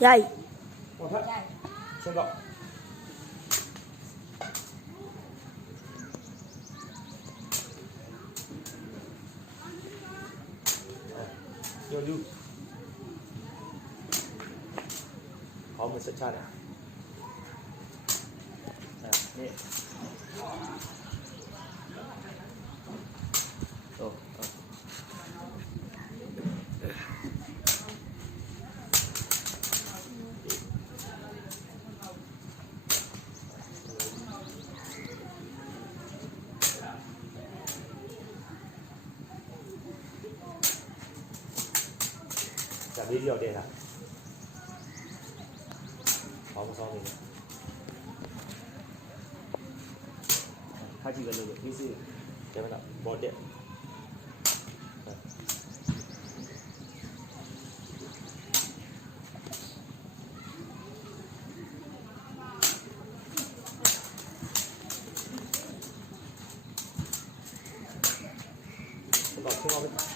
Dày. Còn hết. Sôi động. Vô lưu. Khó mình sẽ chặt này. Nè. 呢啲有啲睇，好唔方便？他几个那个平时给不到，冇得。Hãy subscribe cho kênh Ghiền được, đi Để cái bỏ lỡ những video hấp dẫn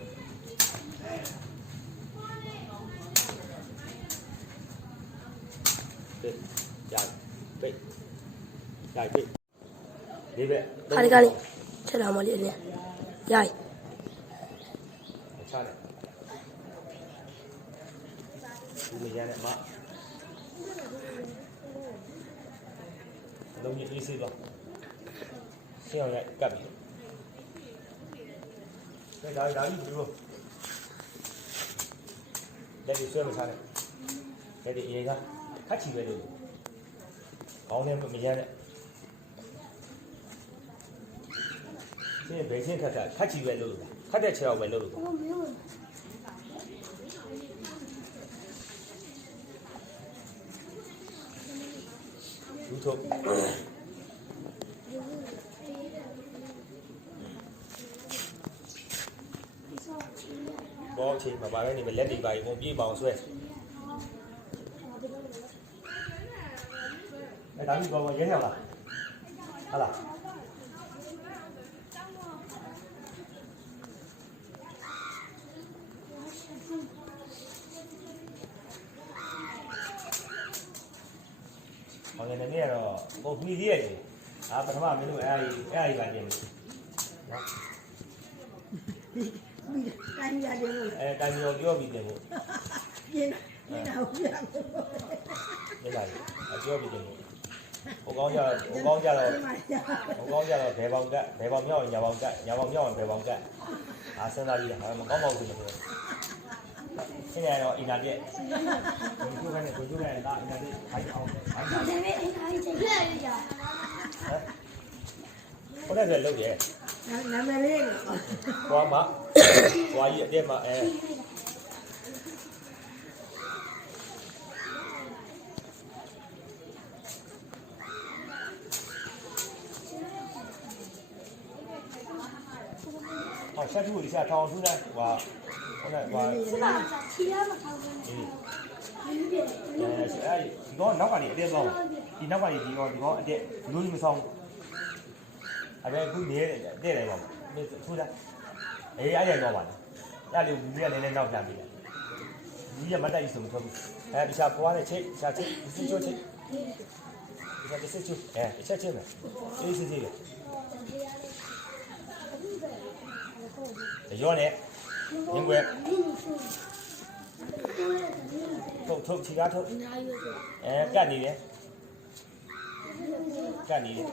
ရိုက်ပြီဒီဘက်ခါဒီခါလေးချက်လာမလေးနဲ့ရိုက်ချတယ်သူမရတဲ့မလုံးကြီးလေးစေးပါဆရာရိုက်ကပ်ပြီဒါဒါဒါကြီးဒီလိုလက်ဒီဆွဲမစားနဲ့လက်ဒီအရင်ကခတ်ချီပဲလို့ခေါင်းထဲမရတဲ့ ရှင်းဘယ်ရှင်းခတ်ခတ်ခတ်ချီပဲလို့လို့ခတ်တဲ့ခြေောက်ပဲလို့လို့ဟုတ်ပြီဟုတ်ပြီလူထုတ်ဘောချင်းမှာပါပဲနေပဲလက်တွေပါရင်ပုံပြေးပါအောင်ဆွဲအဲဒါမျိုးဘောရဲရလားဟုတ်လား ဟောငယ်နေနေတော့ပုံပြီးသေးရဲ့အာပထမမင်းတို့အဲ့အကြီးအဲ့အကြီးပါနေတယ်နော်တိုင်းရတယ်လို့အဲတိုင်မျိုးပြောပြီးတယ်ကိုပြင်းပြင်းတော့ပြရလို့နေပါလေအပြောပြီးတယ်ကိုဟိုကောင်းကြဟိုကောင်းကြတော့ဒီမှာရဟိုကောင်းကြတော့ဘယ်ပေါင်ကတ်ဘယ်ပေါင်မြောက်ရင်ညာပေါင်ကတ်ညာပေါင်မြောက်ရင်ဘယ်ပေါင်ကတ်အာစဉ်းစားကြည့်တာမကောင်းပါဘူးဆိုတော့ 现在哦，意大利，滚出来，滚出来，那意大利还好，还好。前面意大利真热一点。我那个老爷。南南边那个。我妈，我爷爷嘛，哎。好，下去我一下，张叔呢？我。是吧？提了嘛，他们 ဒီ 没别的， အဲဒီဒီကောနောက်ကနေအတက်ဆောင်ဒီနောက်ကနေဒီကောဒီကောအတက်လူကြီးမဆောင်အဲ့ဒါခုနေတဲ့တဲ့တယ်ပေါ့ထူးလိုက်အေးအဲ့ရတော့ပါလားအဲ့လေဒီကလည်းလည်းနောက်ပြန်ပြီဒီကမတိုက်စုံထွက်ဘူးအဲဒီချာပွားတဲ့ချိတ်ချာချိတ်ဒီချိုးချိတ်ဒီကတစ်ချိုးအဲတစ်ချက်ချင်းမယ်အေးစစ်စစ်ပဲရောနဲ့ nhưng quẹt thục thục chỉ ra thục eh cái gì đấy cái gì đấy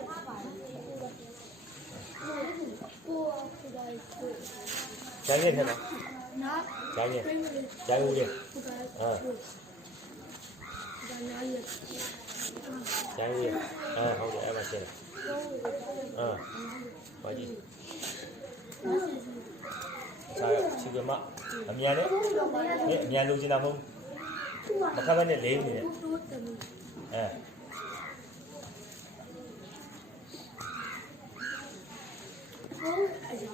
trái lên thế nào? Trái lên. Trái u lên à trái u lên à không được em ăn xem à có gì ပြင်းလို့ ကျန်ဦးလေ ကိုဒါ အာ ဒါနာရီ ကျန်ဦးလေအာဟုတ်တယ်အဲ့မှာရှင်းတယ်အာပါကြည့်စားချီကမအမြန်နဲ့ဟဲ့အမြန်လိုချင်တာမဟုတ်မခက်မနဲ့လေးနေတယ် တို့တယ် အဲ ဟုတ်အရာ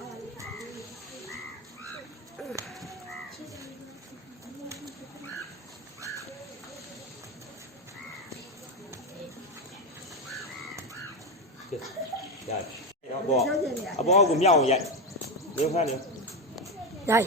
ကဲရတယ်နော်ဘော ပြောကြတယ် အဘောကမြောက်အောင်ရိုက်နေခါနေ 来。